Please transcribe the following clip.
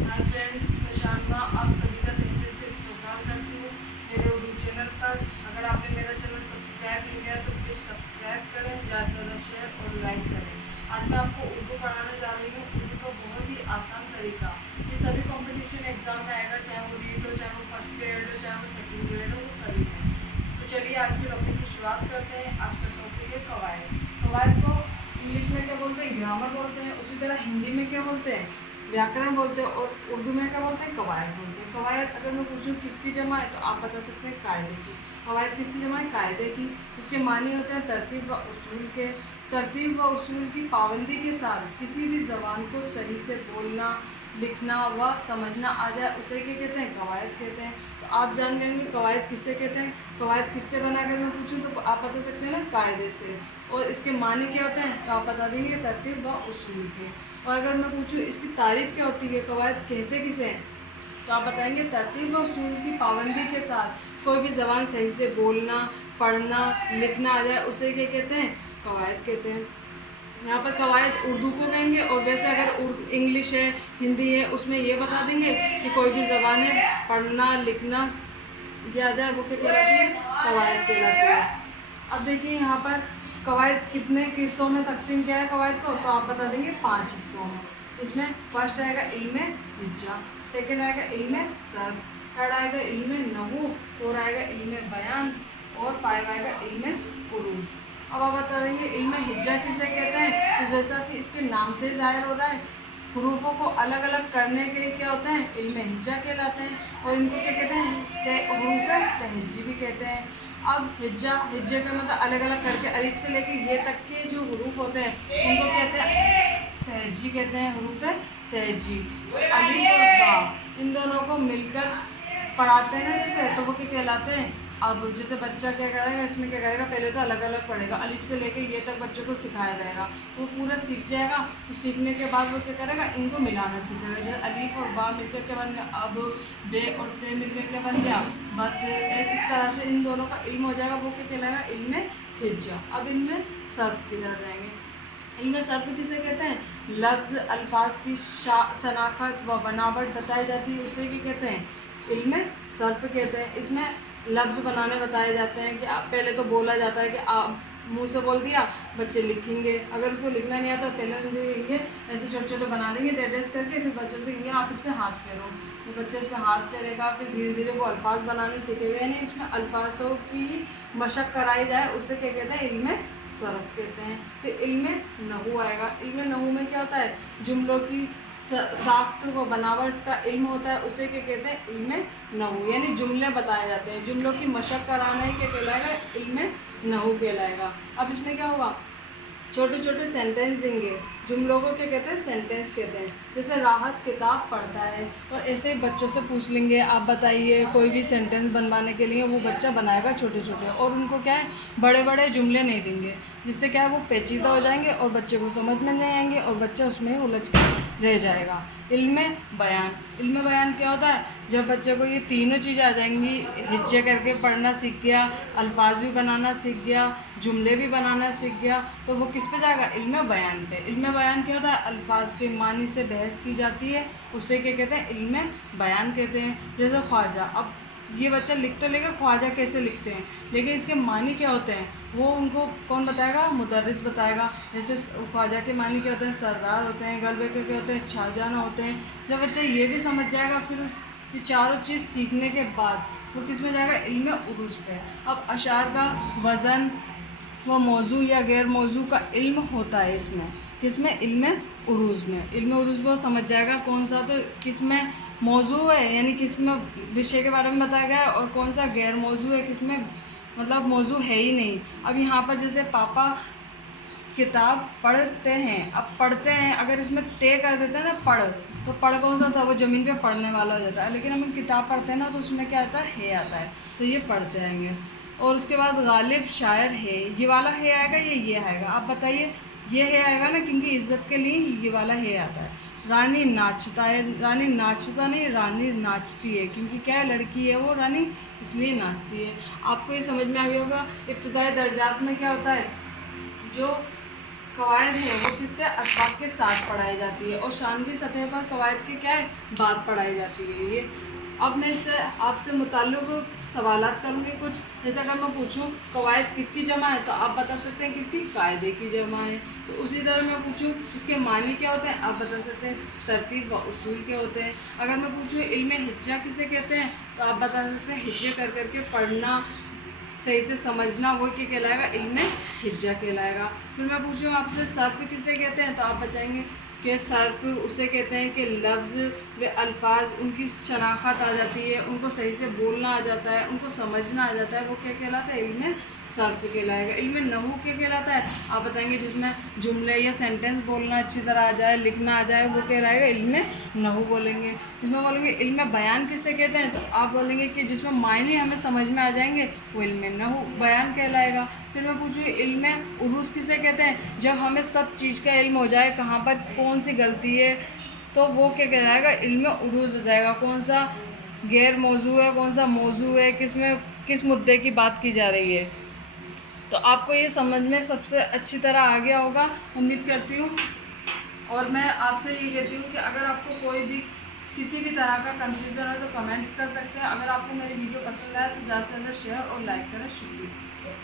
Hi friends, मैं शानमा आप सभी का तहे दिल से इस्तेमाल करती हूँ मेरे उर्दू चैनल पर। अगर आपने मेरा चैनल सब्सक्राइब नहीं किया तो प्लीज़ सब्सक्राइब करें, ज़्यादा से ज़्यादा शेयर और लाइक करें। आज मैं आपको उर्दू पढ़ाने जा रही हूँ। उर्दू का बहुत ही आसान तरीका, ये सभी कॉम्पिटिशन एग्जाम में आएगा, चाहे वो रीड हो, चाहे वो फर्स्ट ग्रेड हो, चाहे वो सेकेंड ग्रेड हो, वो सभी में। तो चलिए आज के टॉपिक की शुरुआत करते हैं। आज का टॉपिक है कवायद। कवायद को इंग्लिश में क्या बोलते हैं? ग्रामर बोलते हैं। उसी तरह हिंदी में क्या बोलते हैं? व्याकरण बोलते हैं। और उर्दू में क्या बोलते हैं? कवायद बोलते हैं। कवायद अगर मैं पूछूं किसकी जमा है तो आप बता सकते हैं कायदे की। कवायद किसकी जमा है? कायदे की। उसके मानी होते हैं तरतीब व उसूल के। तरतीब व उसूल की पाबंदी के साथ किसी भी जबान को सही से बोलना, लिखना व समझना आ जाए उसे क्या कहते हैं? कवायद कहते हैं। तो आप जान लेंगे कवायद किससे कहते हैं। कवायद किससे बना कर मैं पूछूं तो आप बता सकते हैं ना, कायदे से। और इसके मानी क्या होते हैं तो आप बता देंगे तरतीब व उसूल के। और अगर मैं पूछूं इसकी तारीफ क्या होती है, कवायद कहते किसे हैं, तो आप बताएंगे तरतीब व उसूल की पाबंदी के साथ कोई भी ज़बान सही से बोलना, पढ़ना, लिखना आ जाए उसे क्या कहते हैं? कवायद कहते हैं। यहाँ पर कवायद उर्दू को कहेंगे। और वैसे अगर इंग्लिश है, हिंदी है, उसमें ये बता देंगे कि कोई भी ज़बान है पढ़ना लिखना ये आ जाए वो क्या कहलाती है? कवायद कहलाती है। अब देखिए यहाँ पर कवायद कितने हिस्सों में तकसीम किया है कवायद को, तो आप बता देंगे 5 हिस्सों में। इसमें फर्स्ट आएगा इल्म हिज्जा, सेकंड आएगा इल्म सर्फ, थर्ड आएगा इल्म नहू, फोर आएगा इल्म बयान और 5 आएगा इल्म उरूज। अब आप बता देंगे इल्म हिज्जा किसे कहते हैं। तो जैसा कि इसके नाम से जाहिर हो रहा है, हरूफों को अलग अलग करने के क्या होते हैं? इल्म हिज्जा कहलाते हैं। और इनको क्या कहते हैं? हरूफ तहज्जी भी कहते हैं। अब हिज्जा, हिज्जे का मतलब अलग अलग करके अलिफ से लेके ये तक के जो हरूफ होते हैं उनको कहते हैं तहज्जी कहते हैं, हरूफ तहज्जी। अलिफ और बा इन दोनों को मिलकर पढ़ाते हैं ना जैसे, तो वो क्या कहलाते हैं? अब जैसे बच्चा क्या करेगा, इसमें क्या करेगा, पहले तो अलग अलग पढ़ेगा, अलिफ से लेके ये तक बच्चों को सिखाया जाएगा, वो पूरा सीख जाएगा। तो सीखने के बाद वो क्या करेगा, इनको मिलाना सीखेगा। जैसे अलिफ और बा मिलकर क्या बन गया, अब बे और ते मिलकर क्या बन गया, बत। इस तरह से इन दोनों का इल्म हो जाएगा, वो क्या कहलाएगा? इल्म हिज्जा। अब इनमें सर्फ किधर जाएंगे। इनमें सर्फ किसे कहते हैं? लफ्ज़ अल्फाज की शनाख्त व बनावट बताई जाती है उसे क्या कहते हैं? इल्म सर्फ कहते हैं। इसमें लफ्ज़ बनाने बताए जाते हैं कि आप पहले तो बोला जाता है कि आप मुंह से बोल दिया, बच्चे लिखेंगे। अगर उसको लिखना नहीं आता पहले उनको कहेंगे ऐसे छोटे छोटे बना देंगे डेडेस करके, फिर बच्चों से कहेंगे आप इस पर हाथ फेरो, तो बच्चे इस पर हाथ फेरेगा, फिर धीरे धीरे वो अल्फाज बनाने सीखेगा। यानी इसमें अल्फाजों की मशक कराई जाए उसे क्या कहते हैं? इल्म सर्फ कहते हैं। फिर इल्म नहू आएगा। इल्म नहू में क्या होता है? जुमलों की साख्त व बनावट का इल्म होता है, उसे क्या कहते हैं? इल्म नहू। यानी जुमले बताए जाते हैं, जुमलों की मशक कराना ही क्या कहलाएगा? इल्म नहू कहलाएगा। अब इसमें क्या होगा, छोटे छोटे सेंटेंस देंगे, जुमलों को क्या कहते हैं? सेंटेंस कहते हैं। जैसे राहत किताब पढ़ता है, और ऐसे ही बच्चों से पूछ लेंगे आप बताइए कोई भी सेंटेंस बनवाने के लिए, वो बच्चा बनाएगा छोटे छोटे। और उनको क्या है, बड़े बड़े जुमले नहीं देंगे, जिससे क्या है वो पेचीदा हो जाएंगे और बच्चे को समझ में नहीं आएंगे और बच्चा उसमें उलझ कर रह जाएगा। इल्म बयान। इल्म बयान क्या होता है? जब बच्चे को ये तीनों चीज़ें आ जाएंगी, हिज्जे करके पढ़ना सीख गया, अल्फाज भी बनाना सीख गया, जुमले भी बनाना सीख गया, तो वो किस पे जाएगा? इल्म बयान पे। इल्म बयान क्या होता है? अल्फाज के मानी से बहस की जाती है, उसे क्या कहते हैं? इल्म बयान कहते हैं। जैसे ख्वाजा, अब ये बच्चा लिख तो लेगा ख्वाजा कैसे लिखते हैं, लेकिन इसके मानी क्या होते हैं वो उनको कौन बताएगा? मुदर्रिस बताएगा। जैसे ख्वाजा के मानी क्या होते हैं? सरदार होते हैं। गलबे के क्या होते हैं? शाहजहां होते हैं। जब बच्चा ये भी समझ जाएगा, फिर उस ये चारों चीज़ सीखने के बाद वो किस में जाएगा? इल्म उरूज पे। अब अशार का वज़न व मौजू या गैर मौजू का इल्म होता है इसमें, किसमें? इल्म उरूज में। इल्म उरूज वो समझ जाएगा कौन सा तो किसमें मौजू है, यानी किसमें विषय के बारे में बताया गया है, और कौन सा गैर मौजू है, किसमें मतलब मौजू है ही नहीं। अब यहाँ पर जैसे पापा किताब पढ़ते हैं, अब पढ़ते हैं अगर इसमें तय कर देते हैं ना पढ़, तो पढ़ कौन सा था? वो ज़मीन पे पढ़ने वाला हो जाता है। लेकिन हम किताब पढ़ते हैं ना तो उसमें क्या आता है? आता है, तो ये पढ़ते आएंगे। और उसके बाद गालिब शायर है, ये वाला है आएगा, ये आएगा। आप बताइए, ये है आएगा ना, क्योंकि इज्जत के लिए ये वाला है आता है। रानी नाचता है, रानी नाचता नहीं, रानी नाचती है, क्योंकि क्या है? लड़की है वो रानी, इसलिए नाचती है। आपको ये समझ में आ गया होगा। इब्तदाई दर्जात में क्या होता है? जो कवायद है वो किसके असबाब के साथ पढ़ाई जाती है, और शानवी सतह पर कवायद के क्या है बाद पढ़ाई जाती है ये। अब मैं इससे आपसे मुताल्लिक़ सवालात करूँगी कुछ। जैसे अगर मैं पूछूं कवायद किसकी जमा है तो आप बता सकते हैं किसकी, कायदे की जमा है। तो उसी तरह मैं पूछूं इसके मानी क्या होते हैं, आप बता सकते हैं तरतीब व उसूल क्या होते हैं। अगर मैं पूछूं इल्म हिज्जा किसे कहते हैं तो आप बता सकते हैं हिज्जे कर करके पढ़ना, सही से समझना, वो क्या कहलाएगा, इल्म हिज्जा कहलाएगा। फिर मैं पूछूँ आपसे सर्फ किसे कहते हैं तो आप बचाएंगे कि सर्फ उसे कहते हैं कि लफ्ज़ व अल्फाज उनकी शनाख्त आ जाती है, उनको सही से बोलना आ जाता है, उनको समझना आ जाता है, वो क्या कहलाता है, इल्म सर्फ कहलाएगा। इल्म नहू क्या कहलाता है, आप बताएंगे जिसमें जुमले या सेंटेंस बोलना अच्छी तरह आ जाए, लिखना आ जाए, वो कहलाएगा इल्म नहू बोलेंगे। जिसमें बोलेंगे इल्म बयान किसे कहते हैं तो आप बोलेंगे कि जिसमें मायने हमें समझ में आ जाएंगे वो इल्म नहू बयान कहलाएगा। फिर मैं पूछूँ इल्म उरूज़ किसे कहते हैं, जब हमें सब चीज़ का इल्म हो जाए कहाँ पर कौन सी गलती है तो वो क्या कहलाएगा, इल्म उरूज़ हो जाएगा। कौन सा गैर मौजू है, कौन सा मौजू है, किस मुद्दे की बात की जा रही है। तो आपको ये समझ में सबसे अच्छी तरह आ गया होगा उम्मीद करती हूँ। और मैं आपसे ये कहती हूँ कि अगर आपको कोई भी किसी भी तरह का कन्फ्यूज़न है तो कमेंट्स कर सकते हैं। अगर आपको मेरी वीडियो पसंद आए तो ज़्यादा से ज़्यादा शेयर और लाइक करें। शुक्रिया।